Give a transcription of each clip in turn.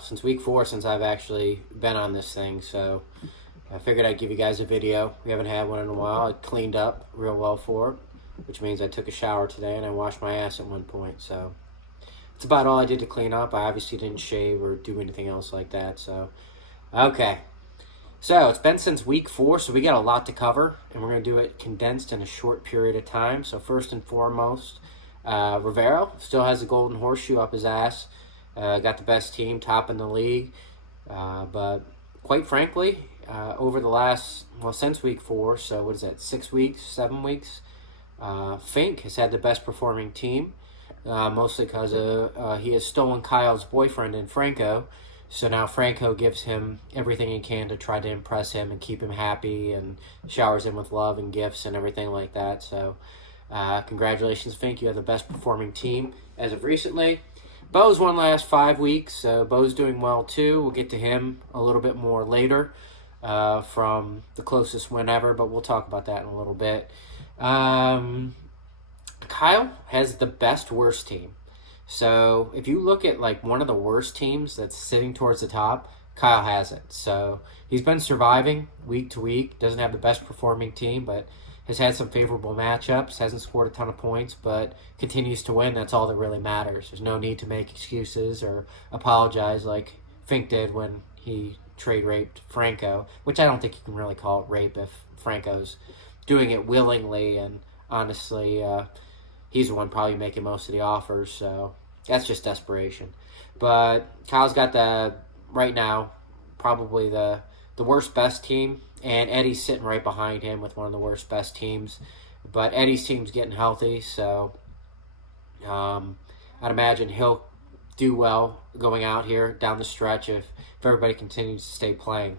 since week 4 since I've actually been on this thing, so I figured I'd give you guys a video. We haven't had one in a while. I cleaned up real well for it, which means I took a shower today and I washed my ass at one point, so that's about all I did to clean up. I obviously didn't shave or do anything else like that, so okay. So it's been since week 4, so we got a lot to cover, and we're going to do it condensed in a short period of time. So first and foremost, Rivero still has the golden horseshoe up his ass. Got the best team, top in the league. But quite frankly, over the last, since week 4, so what is that, 6 weeks, 7 weeks, Fink has had the best performing team, mostly because he has stolen Kyle's boyfriend in Franco. So now Franco gives him everything he can to try to impress him and keep him happy and showers him with love and gifts and everything like that. So congratulations, Fink. You have the best performing team as of recently. Bo's won last 5 weeks, so Bo's doing well too. We'll get to him a little bit more later from the closest win ever, but we'll talk about that in a little bit. Kyle has the best worst team. So if you look at like one of the worst teams that's sitting towards the top, Kyle has it. So he's been surviving week to week, doesn't have the best performing team, but has had some favorable matchups, hasn't scored a ton of points, but continues to win. That's all that really matters. There's no need to make excuses or apologize like Fink did when he trade raped Franco, which I don't think you can really call it rape if Franco's doing it willingly, and honestly, he's the one probably making most of the offers, so that's just desperation. But Kyle's got right now, probably the worst best team, and Eddie's sitting right behind him with one of the worst best teams. But Eddie's team's getting healthy, so I'd imagine he'll do well going out here down the stretch if everybody continues to stay playing.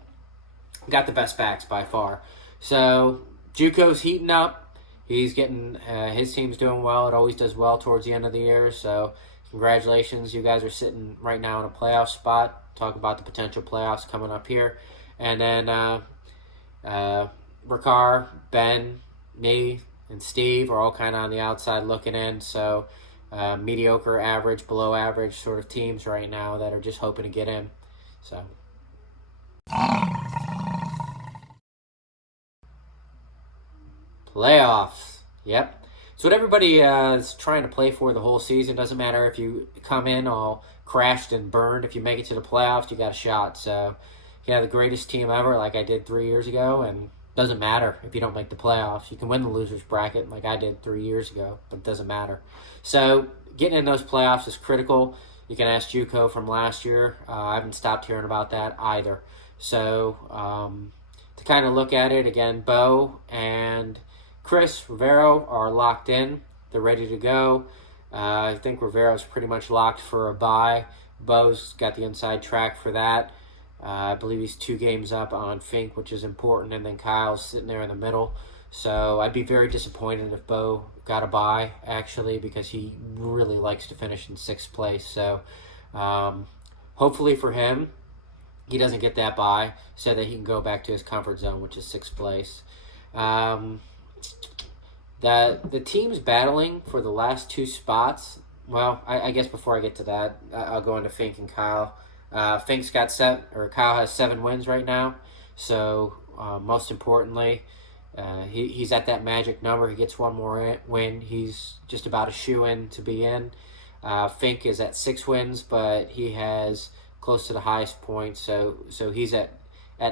Got the best backs by far. So JUCO's heating up. He's getting, his team's doing well. It always does well towards the end of the year. So congratulations. You guys are sitting right now in a playoff spot. Talk about the potential playoffs coming up here. And then Ricard, Ben, me, and Steve are all kind of on the outside looking in. So mediocre, average, below average sort of teams right now that are just hoping to get in. So playoffs. Yep. It's what everybody is trying to play for the whole season. Doesn't matter if you come in all crashed and burned. If you make it to the playoffs, you got a shot. So you have the greatest team ever like I did 3 years ago, and doesn't matter if you don't make the playoffs. You can win the loser's bracket like I did 3 years ago, but it doesn't matter. So getting in those playoffs is critical. You can ask JUCO from last year. I haven't stopped hearing about that either. So to kind of look at it, again, Bo and Chris Rivero are locked in. They're ready to go. I think Rivero's pretty much locked for a bye. Bo's got the inside track for that. I believe he's 2 games up on Fink, which is important, and then Kyle's sitting there in the middle. So I'd be very disappointed if Bo got a bye, actually, because he really likes to finish in 6th place. So hopefully for him, he doesn't get that bye so that he can go back to his comfort zone, which is 6th place. The teams battling for the last 2 spots, well, I guess before I get to that, I'll go into Fink and Kyle. Fink's got Kyle has 7 wins right now, so most importantly, he's at that magic number. He gets one more win. He's just about a shoe-in to be in. Fink is at 6 wins, but he has close to the highest point, so he's at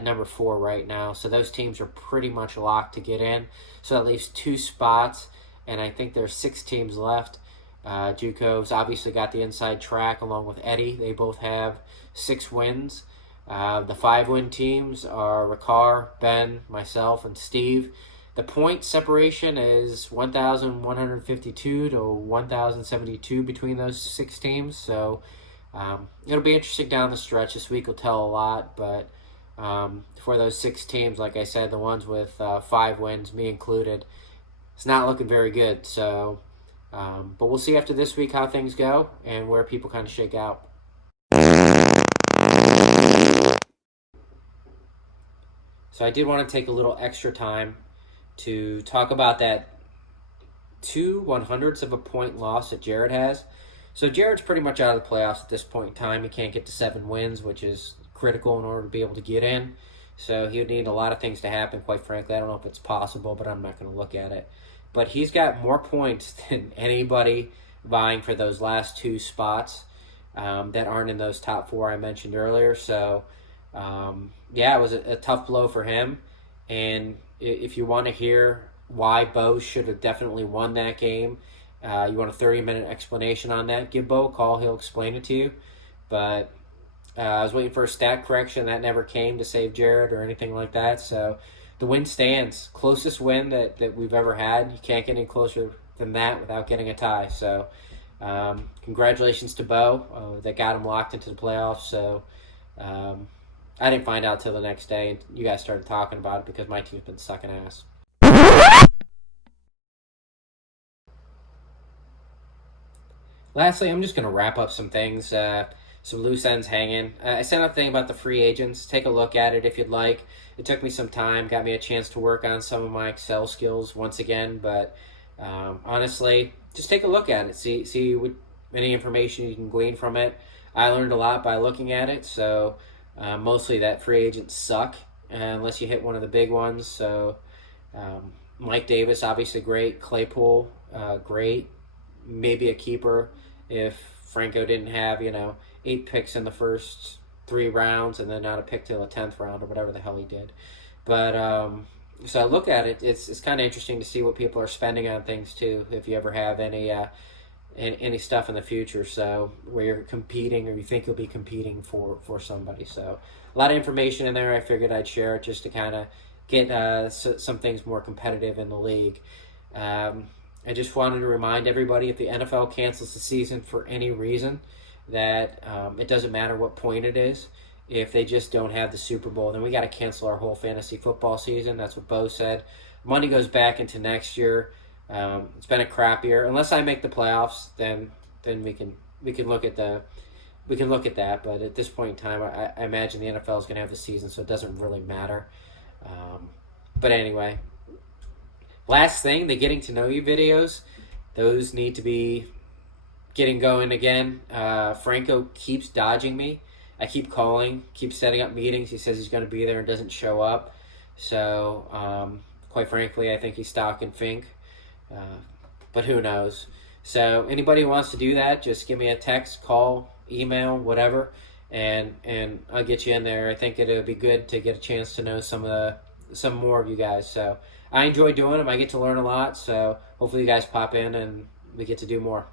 number 4 right now. So those teams are pretty much locked to get in. So that leaves 2 spots, and I think there's 6 teams left. JUCO's obviously got the inside track along with Eddie. They both have 6 wins. The 5-win teams are Ricard, Ben, myself, and Steve. The point separation is 1,152 to 1,072 between those 6 teams. So it'll be interesting down the stretch. This week will tell a lot, but for those 6 teams, like I said, the ones with 5 wins, me included, it's not looking very good. So, but we'll see after this week how things go and where people kind of shake out. So I did want to take a little extra time to talk about that 2/100ths of a point loss that Jared has. So Jared's pretty much out of the playoffs at this point in time. He can't get to 7 wins, which is critical in order to be able to get in. So he would need a lot of things to happen, quite frankly. I don't know if it's possible, but I'm not going to look at it. But he's got more points than anybody vying for those last 2 spots that aren't in those top 4 I mentioned earlier. So, it was a tough blow for him. And if you want to hear why Bo should have definitely won that game, you want a 30-minute explanation on that, give Bo a call. He'll explain it to you. But I was waiting for a stat correction. That never came to save Jared or anything like that. So the win stands. Closest win that we've ever had. You can't get any closer than that without getting a tie. So congratulations to Bo. That got him locked into the playoffs. So I didn't find out till the next day. And you guys started talking about it because my team's been sucking ass. Lastly, I'm just going to wrap up some things. Some loose ends hanging. I sent out a thing about the free agents. Take a look at it if you'd like. It took me some time, got me a chance to work on some of my Excel skills once again, but honestly, just take a look at it. See what any information you can glean from it. I learned a lot by looking at it, so mostly that free agents suck unless you hit one of the big ones. So Mike Davis, obviously great. Claypool, great. Maybe a keeper if Franco didn't have, 8 picks in the first 3 rounds and then not a pick till the 10th round or whatever the hell he did. But so I look at it, it's kind of interesting to see what people are spending on things too, if you ever have any stuff in the future, so where you're competing or you think you'll be competing for somebody. So a lot of information in there. I figured I'd share it just to kind of get some things more competitive in the league. I just wanted to remind everybody, if the NFL cancels the season for any reason, that it doesn't matter what point it is. If they just don't have the Super Bowl, then we got to cancel our whole fantasy football season. That's what Bo said. Money goes back into next year. It's been a crap year. Unless I make the playoffs, then we can look at that. But at this point in time, I imagine the NFL is going to have the season, so it doesn't really matter. But anyway. Last thing, the getting to know you videos, those need to be getting going again. Franco keeps dodging me. I keep calling, keep setting up meetings. He says he's going to be there and doesn't show up. So, quite frankly, I think he's stalking Fink. But who knows? So, anybody who wants to do that, just give me a text, call, email, whatever, and I'll get you in there. I think it'll be good to get a chance to know some more of you guys. So I enjoy doing them. I get to learn a lot. So hopefully you guys pop in and we get to do more.